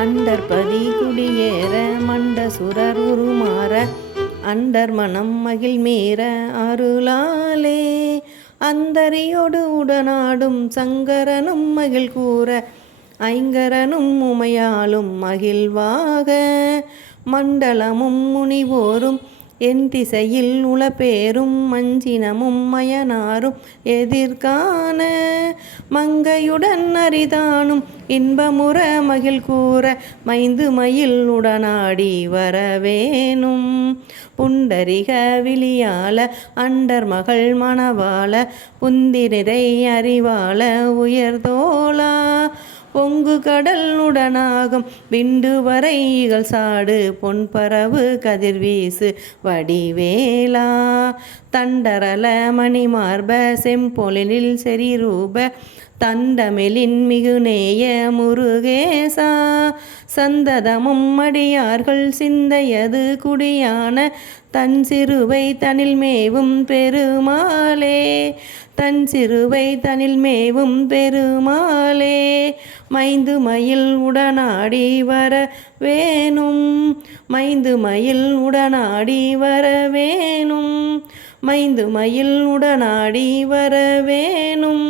அண்டர்பதி குடியேற மண்ட சுரர் உருமாற அண்டர் மனம் மகிழ் மீற அருளாலே அந்தரியோடு உடனாடும் சங்கரனும் மகிழ் கூற ஐங்கரனும் உமையாலும் மகிழ்வாக மண்டலமும் முனிவோரும் என் திசையில் உளப்பேரும் மஞ்சினமும் மயனாரும் எதிர்காண மங்கையுடன் அரிதானும் இன்பமுற மகிழ் கூற மைந்து மயில் உடனாடி வரவேணும் புண்டரிக விழியால அண்டர் மகள் மணவாள புந்திரை அறிவாள உயர்தோளா பொங்கு கடல் உடனாகும் விண்டு வரை இகழ் சாடு பொன்பரவு கதிர்வீசு வடிவேலா தண்டரல மணிமார்ப செம்பொலினில் செறிரூப தண்டமெலின் மிகுநேய முருகேசா சந்ததமும் அடியார்கள் சிந்தையது குடியான தன் சிறுவை தனில் மேவும் பெருமாளே தன் சிறுவை தனில் மேவும் பெருமாளே மைந்து மயில் உடனாடி வர வேணும் மைந்து மயில் உடனாடி வர வேணும் மைந்து மயில் உடனாடி வர வேணும்.